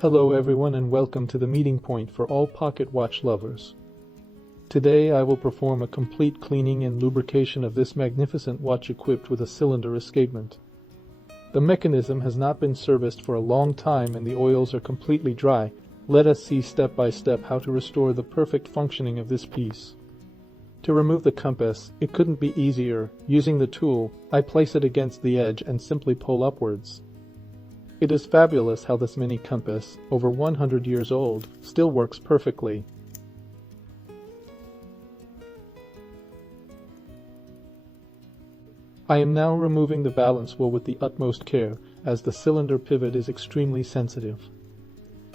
Hello everyone and welcome to the meeting point for all pocket watch lovers. Today I will perform a complete cleaning and lubrication of this magnificent watch equipped with a cylinder escapement. The mechanism has not been serviced for a long time and the oils are completely dry. Let us see step by step how to restore the perfect functioning of this piece. To remove the compass, it couldn't be easier. Using the tool, I place it against the edge and simply pull upwards. It is fabulous how this mini compass, over 100 years old, still works perfectly. I am now removing the balance wheel with the utmost care, as the cylinder pivot is extremely sensitive.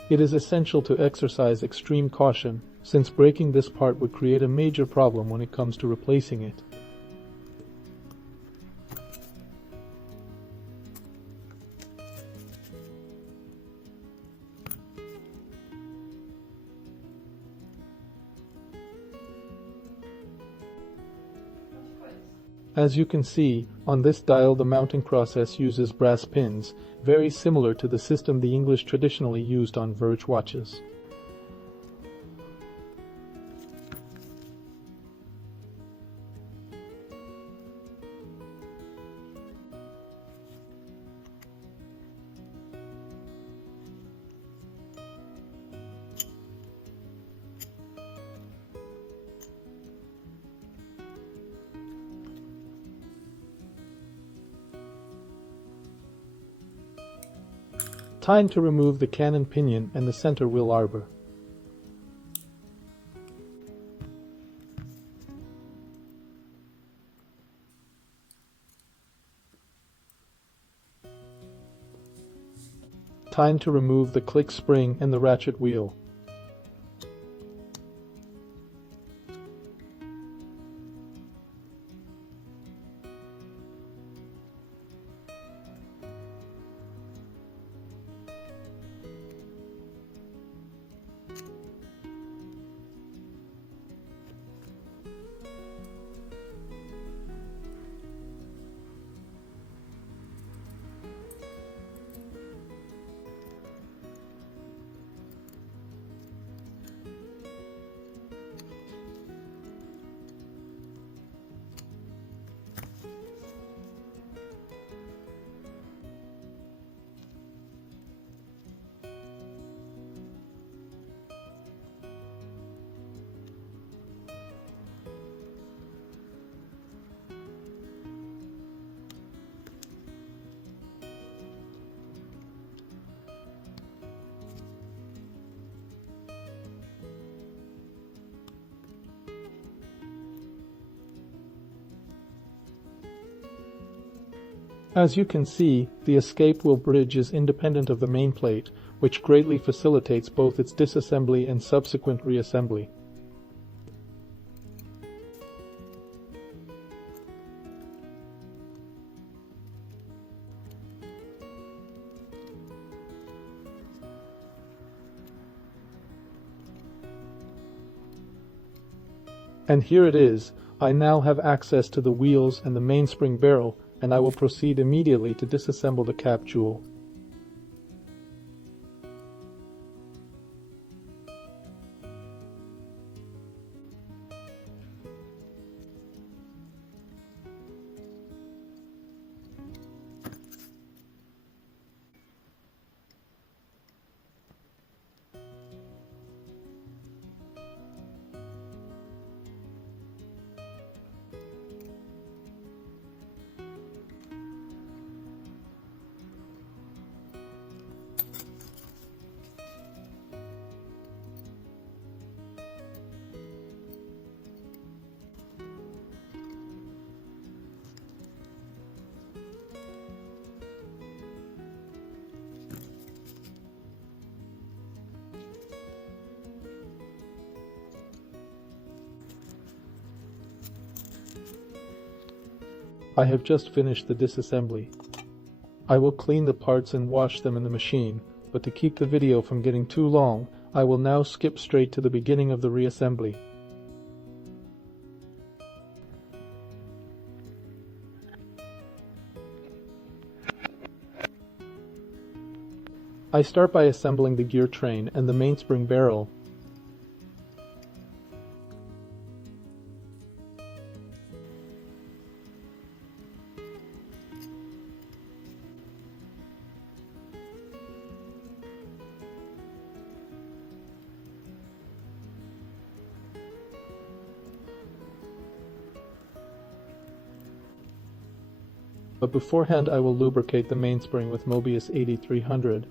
It is essential to exercise extreme caution, since breaking this part would create a major problem when it comes to replacing it. As you can see, on this dial the mounting process uses brass pins, very similar to the system the English traditionally used on Verge watches. Time to remove the cannon pinion and the center wheel arbor. Time to remove the click spring and the ratchet wheel. As you can see, the escape wheel bridge is independent of the main plate, which greatly facilitates both its disassembly and subsequent reassembly. And here it is. I now have access to the wheels and the mainspring barrel, and I will proceed immediately to disassemble the cap jewel. I have just finished the disassembly. I will clean the parts and wash them in the machine, but to keep the video from getting too long, I will now skip straight to the beginning of the reassembly. I start by assembling the gear train and the mainspring barrel. But beforehand I will lubricate the mainspring with Moebius 8300.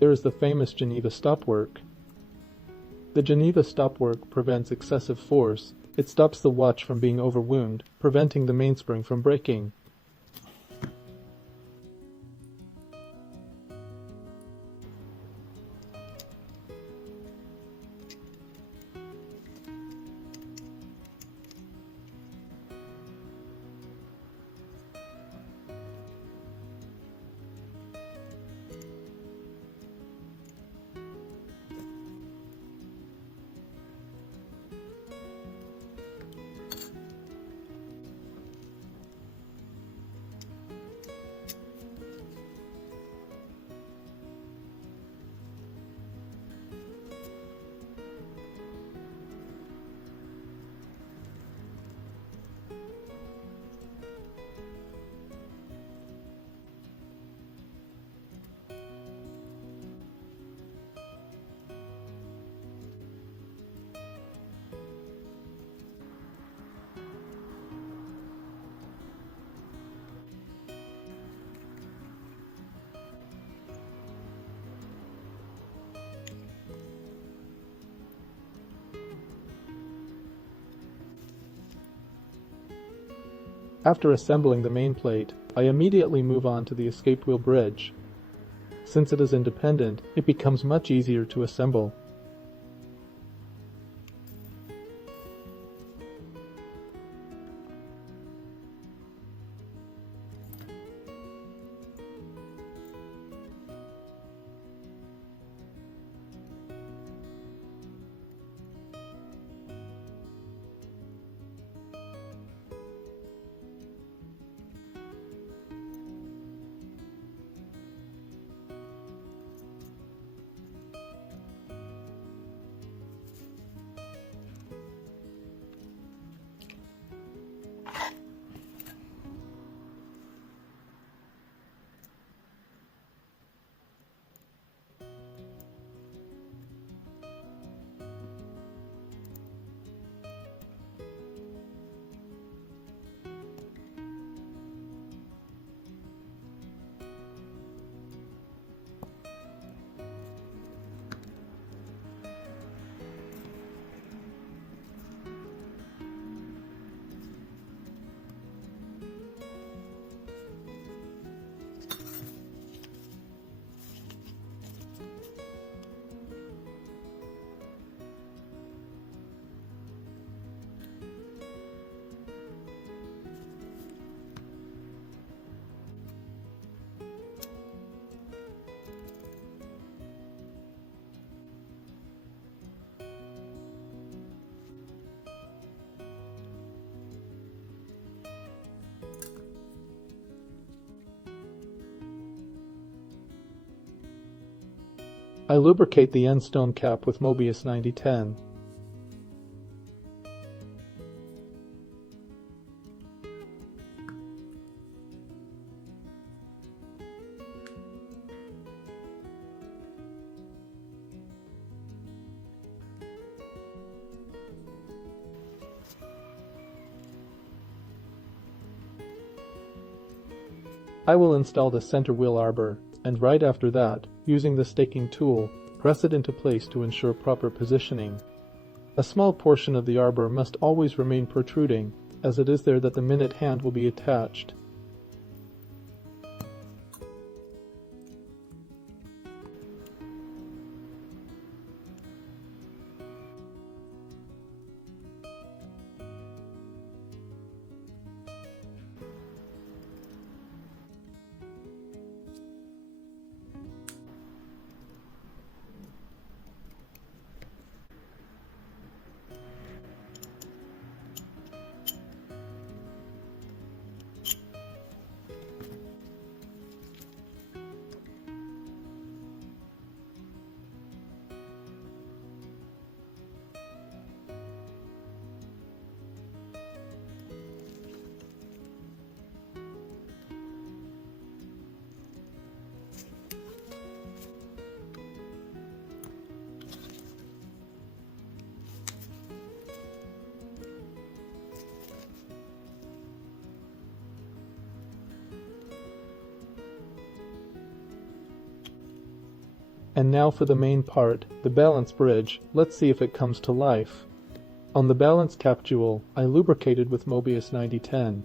There is the famous Geneva stopwork. The Geneva stopwork prevents excessive force. It stops the watch from being overwound, preventing the mainspring from breaking. After assembling the main plate, I immediately move on to the escape wheel bridge. Since it is independent, it becomes much easier to assemble. I lubricate the end stone cap with Moebius 9010. I will install the center wheel arbor, and right after that, using the staking tool, press it into place to ensure proper positioning. A small portion of the arbor must always remain protruding, as it is there that the minute hand will be attached. And now for the main part, the balance bridge. Let's see if it comes to life. On the balance capsule, I lubricated with Moebius 9010.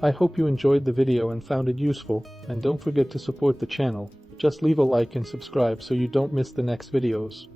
I hope you enjoyed the video and found it useful, and don't forget to support the channel. Just leave a like and subscribe so you don't miss the next videos.